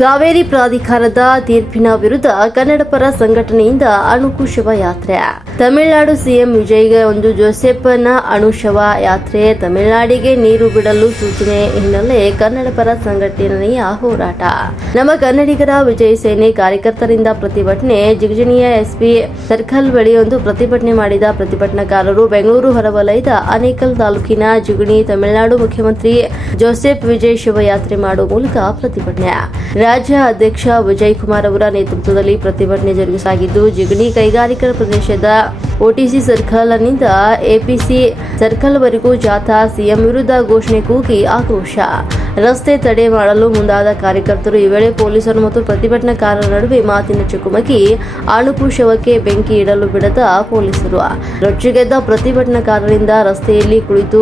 ಕಾವೇರಿ ಪ್ರಾಧಿಕಾರದ ತೀರ್ಪಿನ ವಿರುದ್ಧ ಕನ್ನಡಪರ ಸಂಘಟನೆಯಿಂದ ಅಣುಕು ಶವಯಾತ್ರೆ. ತಮಿಳುನಾಡು ಸಿಎಂ ವಿಜಯ್ಗೆ ಒಂದು ಜೋಸೆಫ್ನ ಅಣು ಶವ ಯಾತ್ರೆ. ತಮಿಳುನಾಡಿಗೆ ನೀರು ಬಿಡಲು ಸೂಚನೆ ಹಿನ್ನೆಲೆ ಕನ್ನಡಪರ ಸಂಘಟನೆಯ ಹೋರಾಟ. ನಮ್ಮ ಕನ್ನಡಿಗರ ವಿಜಯ ಸೇನೆ ಕಾರ್ಯಕರ್ತರಿಂದ ಪ್ರತಿಭಟನೆ. ಜಿಗಜಿಣಿಯ ಎಸ್ಪಿ ಸರ್ಕಲ್ ಬಳಿ ಒಂದು ಪ್ರತಿಭಟನೆ ಮಾಡಿದ ಪ್ರತಿಭಟನಾಕಾರರು ಬೆಂಗಳೂರು ಹೊರವಲಯದ ಆನೇಕಲ್ ತಾಲೂಕಿನ ಜಿಗಣಿ ತಮಿಳುನಾಡು ಮುಖ್ಯಮಂತ್ರಿ ಜೋಸೆಫ್ ವಿಜಯ್ ಶವಯಾತ್ರೆ ಮಾಡುವ ಮೂಲಕ ಪ್ರತಿಭಟನೆ. ರಾಜ್ಯ ಅಧ್ಯಕ್ಷ ವಿಜಯ್ ಕುಮಾರ್ ಅವರ ನೇತೃತ್ವದಲ್ಲಿ ಪ್ರತಿಭಟನೆ ಜರುಗಿಸಲಾಗಿದ್ದು, ಜಿಗಣಿ ಕೈಗಾರಿಕಾ ಪ್ರದೇಶದ ಓಟಿಸಿ ಸರ್ಕಲ್ನಿಂದ ಎಪಿಸಿ ಸರ್ಕಲ್ವರೆಗೂ ಜಾಥಾ. ಸಿಎಂ ವಿರುದ್ಧ ಘೋಷಣೆ ಕೂಗಿ ಆಕ್ರೋಶ. ರಸ್ತೆ ತಡೆ ಮಾಡಲು ಮುಂದಾದ ಕಾರ್ಯಕರ್ತರು. ಈ ವೇಳೆ ಪೊಲೀಸರು ಮತ್ತು ಪ್ರತಿಭಟನಾಕಾರರ ನಡುವೆ ಮಾತಿನ ಚಕಮಕಿ. ಅಣುಕು ಶವಕ್ಕೆ ಬೆಂಕಿ ಇಡಲು ಬಿಡದ ಪೊಲೀಸರು. ರೊಚ್ಚಿಗೆದ್ದ ಪ್ರತಿಭಟನಾಕಾರರಿಂದ ರಸ್ತೆಯಲ್ಲೇ ಕುಳಿತು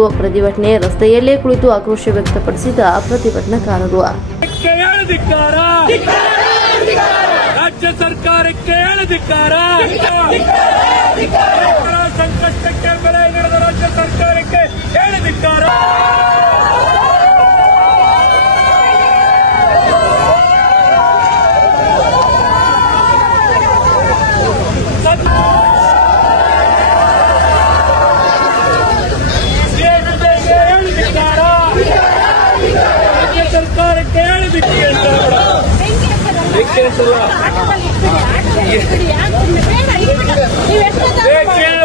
ಆಕ್ರೋಶ ವ್ಯಕ್ತಪಡಿಸಿದ ಪ್ರತಿಭಟನಾಕಾರರು. ರಾಜ್ಯ ಸರ್ಕಾರಕ್ಕೆ ಧಿಕ್ಕಾರ. ಸಂಕಷ್ಟಕ್ಕೆ ಬೆಲೆ ನೀಡಿದ ರಾಜ್ಯ ಸರ್ಕಾರಕ್ಕೆ ಧಿಕ್ಕಾರ. ರಾಜ್ಯ ಸರ್ಕಾರಕ್ಕೆ ಧಿಕ್ಕಾರ.